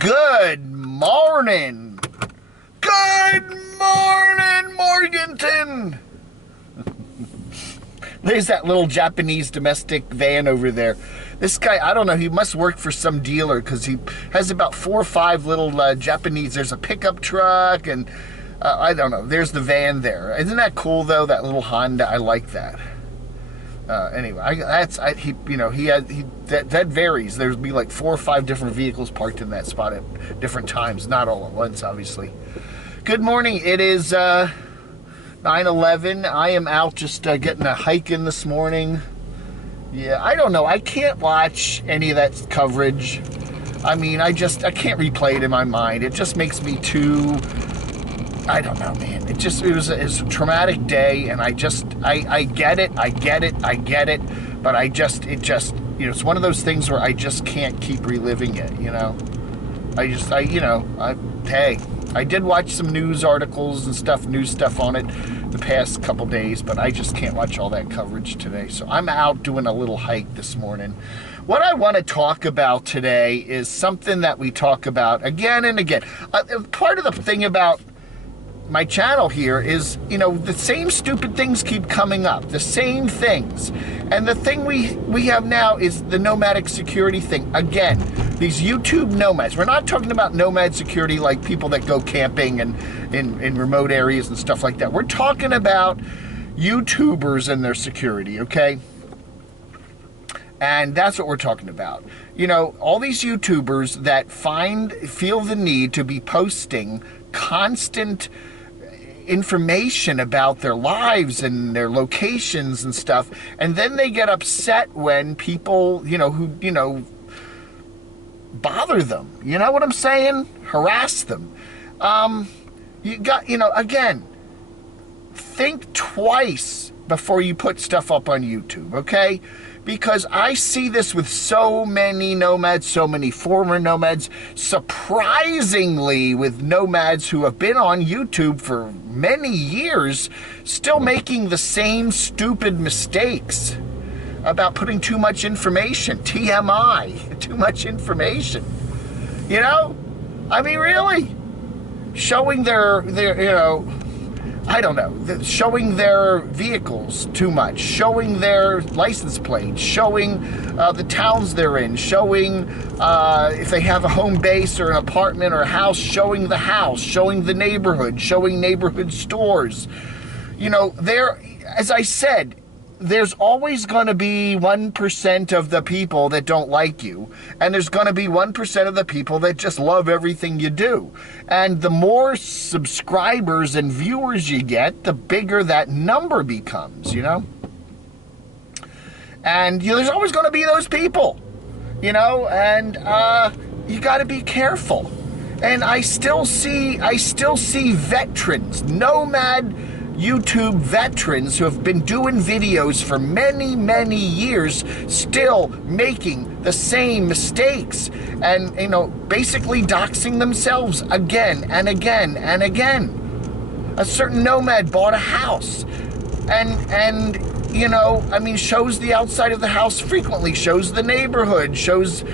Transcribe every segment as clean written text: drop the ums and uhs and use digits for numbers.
Good morning. Good morning, Morganton. There's that little Japanese domestic van over there. This guy, I don't know, he must work for some dealer because he has about 4 or 5 little Japanese. There's a pickup truck and I don't know. There's the van there. Isn't that cool though? That little Honda. I like that. Anyway, that varies. There's be like 4 or 5 different vehicles parked in that spot at different times, not all at once, obviously. Good morning. It is 9/11. I am out just getting a hike in this morning. Yeah, I don't know. I can't watch any of that coverage. I mean, I can't replay it in my mind. It just makes me too. I don't know, man. It was a traumatic day, and I get it, but it's one of those things where I just can't keep reliving it, you know? I did watch some news articles and news stuff on it the past couple days, but I just can't watch all that coverage today. So I'm out doing a little hike this morning. What I want to talk about today is something that we talk about again and again. Part of the thing about my channel here is, the same stupid things keep coming up, the same things. And the thing we have now is the nomadic security thing. Again, these YouTube nomads. We're not talking about nomad security like people that go camping and in remote areas and stuff like that. We're talking about YouTubers and their security, okay? And that's what we're talking about. All these YouTubers that feel the need to be posting constant information about their lives and their locations and stuff, and then they get upset when people, who bother them. You know what I'm saying? Harass them. Again, think twice before you put stuff up on YouTube, okay? Because I see this with so many nomads, so many former nomads, surprisingly with nomads who have been on YouTube for many years, still making the same stupid mistakes about putting too much information, TMI, too much information. I mean, really? Showing their showing their vehicles too much, showing their license plates, showing the towns they're in, showing if they have a home base or an apartment or a house, showing the house, showing the neighborhood, showing neighborhood stores. As I said, there's always going to be 1% of the people that don't like you, and there's going to be 1% of the people that just love everything you do. And the more subscribers and viewers you get, the bigger that number becomes, And there's always going to be those people, and you got to be careful. And I still see veterans, nomad YouTube veterans who have been doing videos for many, many years, still making the same mistakes and, basically doxing themselves again and again and again. A certain nomad bought a house and shows the outside of the house frequently, shows the neighborhood, shows,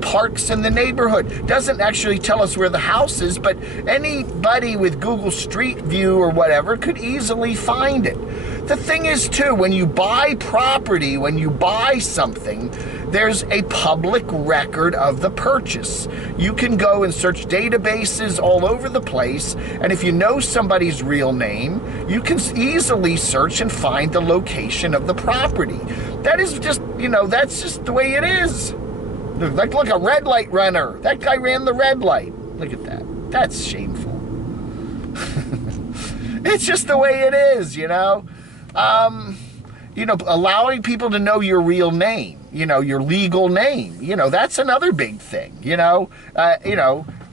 parks in the neighborhood. Doesn't actually tell us where the house is, but anybody with Google Street View or whatever could easily find it. The thing is, too, when you buy property, when you buy something, there's a public record of the purchase. You can go and search databases all over the place, and if you know somebody's real name, you can easily search and find the location of the property. That is just, that's just the way it is. Look, a red light runner. That guy ran the red light. Look at that. That's shameful. It's just the way it is, allowing people to know your real name, your legal name, that's another big thing, and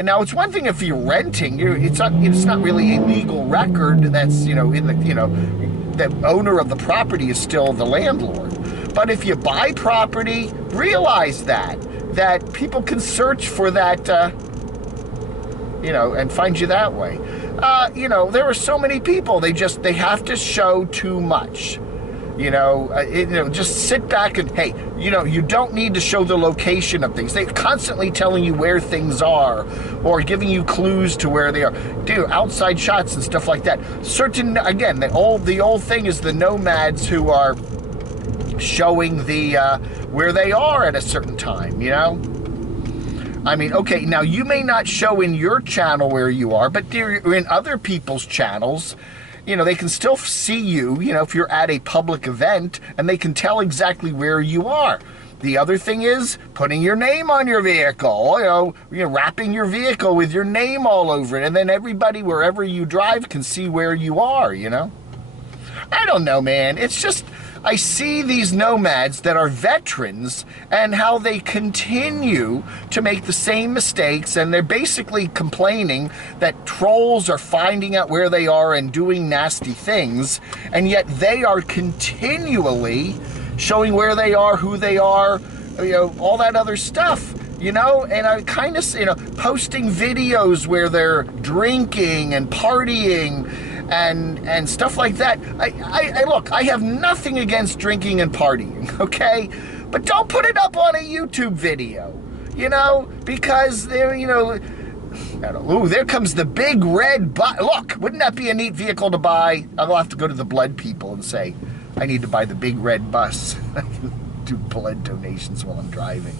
now it's one thing if you're renting, it's not really a legal record that's, the owner of the property is still the landlord. But if you buy property, realize that people can search for that, and find you that way. There are so many people, they have to show too much. You know, just sit back and, hey, you don't need to show the location of things. They're constantly telling you where things are or giving you clues to where they are. Do outside shots and stuff like that. Again, the old thing is the nomads who are showing the where they are at a certain time, I mean, okay, now you may not show in your channel where you are, but in other people's channels, they can still see you, if you're at a public event, and they can tell exactly where you are. The other thing is putting your name on your vehicle, wrapping your vehicle with your name all over it, and then everybody, wherever you drive, can see where you are, I don't know, man. It's just, I see these nomads that are veterans and how they continue to make the same mistakes, and they're basically complaining that trolls are finding out where they are and doing nasty things, and yet they are continually showing where they are, who they are, all that other stuff. And I kind of, posting videos where they're drinking and partying and stuff like that. I look, I have nothing against drinking and partying, okay? But don't put it up on a YouTube video, because they're, ooh, there comes the big red bus. Look, wouldn't that be a neat vehicle to buy? I'll have to go to the blood people and say, I need to buy the big red bus. I can do blood donations while I'm driving.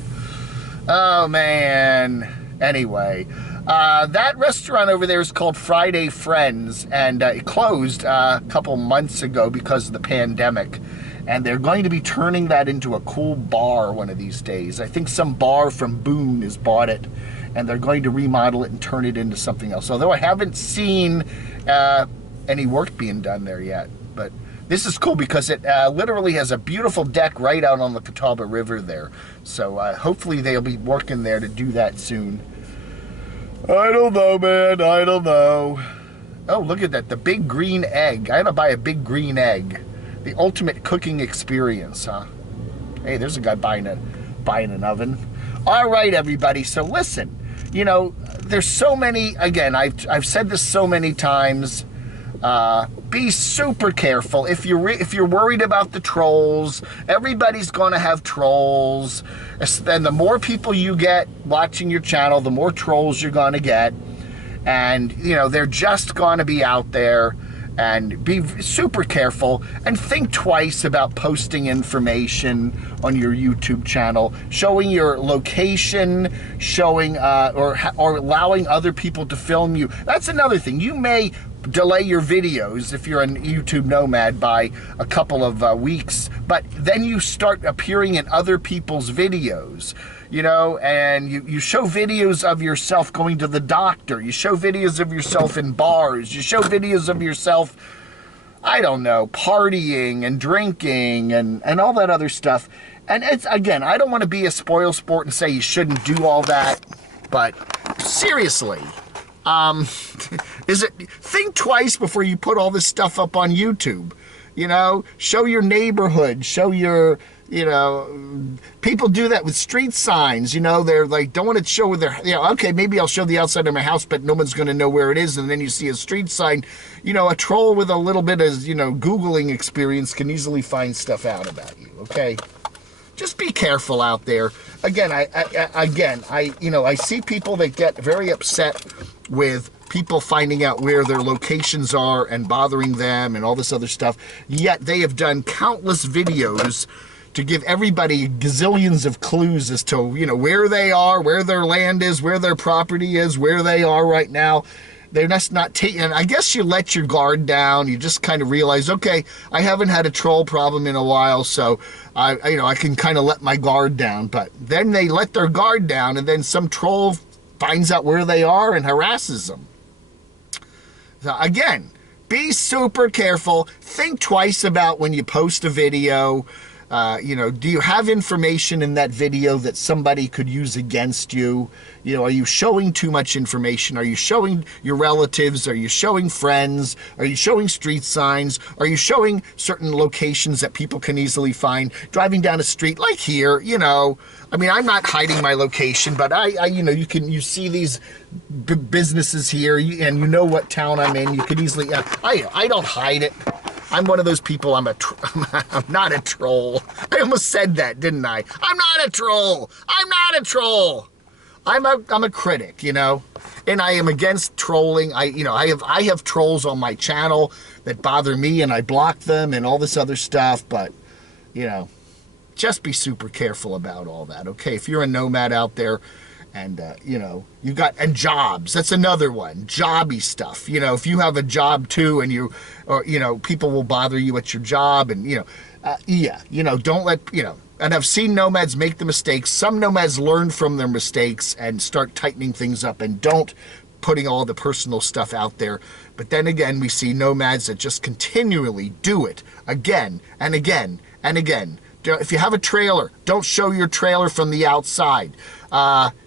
Oh, man. Anyway, that restaurant over there is called Friday Friends, and it closed a couple months ago because of the pandemic. And they're going to be turning that into a cool bar one of these days. I think some bar from Boone has bought it, and they're going to remodel it and turn it into something else. Although I haven't seen any work being done there yet. But this is cool because it literally has a beautiful deck right out on the Catawba River there. So hopefully they'll be working there to do that soon. I don't know, man. I don't know. Oh, look at that. The big green egg. I had to buy a big green egg. The ultimate cooking experience, huh? Hey, there's a guy buying an oven. All right, everybody. So listen, there's so many, again, I've said this so many times. Be super careful. If you're worried about the trolls, everybody's going to have trolls. And the more people you get watching your channel, the more trolls you're going to get. And, they're just going to be out there. And be super careful and think twice about posting information on your YouTube channel, showing your location, showing or allowing other people to film you. That's another thing. You may delay your videos if you're a YouTube nomad by a couple of weeks, but then you start appearing in other people's videos. And you show videos of yourself going to the doctor. You show videos of yourself in bars. You show videos of yourself, I don't know, partying and drinking and all that other stuff. And it's, again, I don't want to be a spoil sport and say you shouldn't do all that, but seriously, think twice before you put all this stuff up on YouTube. Show your neighborhood, show your, people do that with street signs, they're like, don't want to show their, okay, maybe I'll show the outside of my house, but no one's going to know where it is. And then you see a street sign, a troll with a little bit of, Googling experience can easily find stuff out about you. Okay. Just be careful out there. Again, I see people that get very upset with people finding out where their locations are and bothering them and all this other stuff. Yet they have done countless videos to give everybody gazillions of clues as to, where they are, where their land is, where their property is, where they are right now. They're just not taking, and I guess you let your guard down. You just kind of realize, okay, I haven't had a troll problem in a while, so I can kind of let my guard down. But then they let their guard down, and then some troll finds out where they are and harasses them. So again, be super careful. Think twice about when you post a video. Do you have information in that video that somebody could use against you? Are you showing too much information? Are you showing your relatives? Are you showing friends? Are you showing street signs? Are you showing certain locations that people can easily find? Driving down a street like here, I mean, I'm not hiding my location, but you see these businesses here, and what town I'm in. You could easily, I don't hide it. I'm one of those people. I'm not a troll. I almost said that, didn't I? I'm not a troll. I'm not a troll. I'm a critic, you know, and I am against trolling. I have trolls on my channel that bother me, and I block them and all this other stuff. But, you know, just be super careful about all that, okay? If you're a nomad out there, and you know, and jobs. That's another one. Jobby stuff. You know, if you have a job too, and you know, people will bother you at your job, and you know, yeah, you know, don't let, you know. And I've seen nomads make the mistakes. Some nomads learn from their mistakes and start tightening things up and don't putting all the personal stuff out there. But then again, we see nomads that just continually do it again and again and again. If you have a trailer, don't show your trailer from the outside.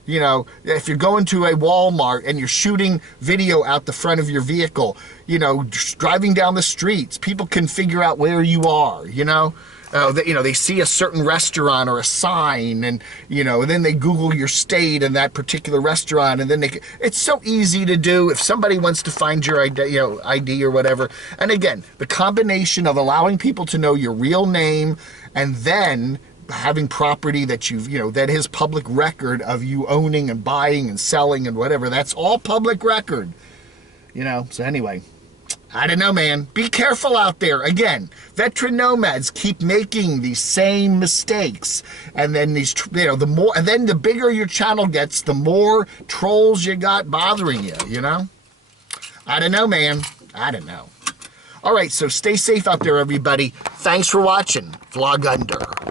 You know, if you're going to a Walmart and you're shooting video out the front of your vehicle, you know, driving down the streets, people can figure out where you are, you know. You know, they see a certain restaurant or a sign, and you know, and then they Google your state and that particular restaurant, and then it's so easy to do if somebody wants to find your ID or whatever. And again, the combination of allowing people to know your real name and then having property that that is public record of you owning and buying and selling and whatever, that's all public record, you know. So anyway, I don't know, man. Be careful out there. Again, veteran nomads keep making these same mistakes, and then the bigger your channel gets, the more trolls you got bothering you. You know. I don't know, man. I don't know. All right, so stay safe out there, everybody. Thanks for watching Vlog Under.